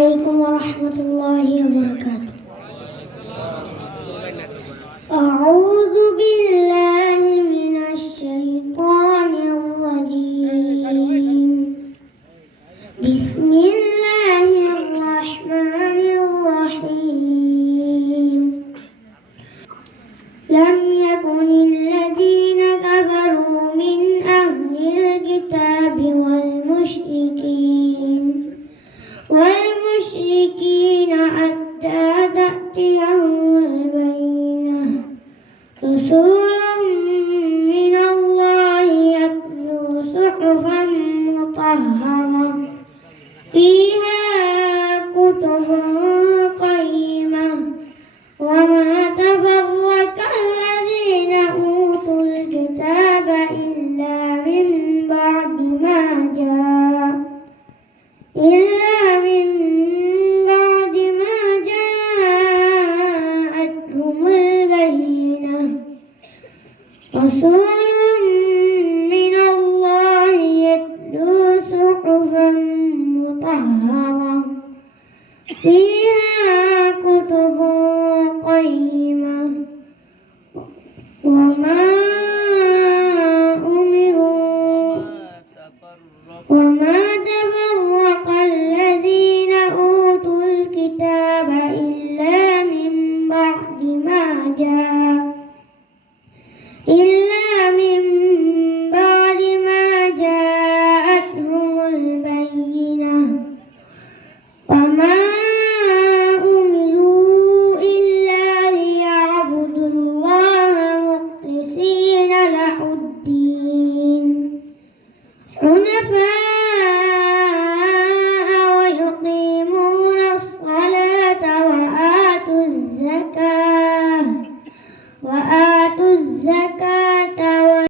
عليكم ورحمة الله وبركاته. أعوذ بالله من الشيطان الرجيم. بسم الله الرحمن الرحيم. لم يكن الذين كفروا من أهل الكتاب والمشركين حتى تأتيهم البينة رسول من الله يتلو صحفا مطهرة فيها كتب قيمة وما تفرق الذين أوتوا الكتاب إلا من بعد ما جاءتهم البينة رسول من الله يتلو صحفا مطهرة فيها كتب قيمة وما تفرق الذين أوتوا الكتاب إلا من بعد ما جاءتهم البينة وما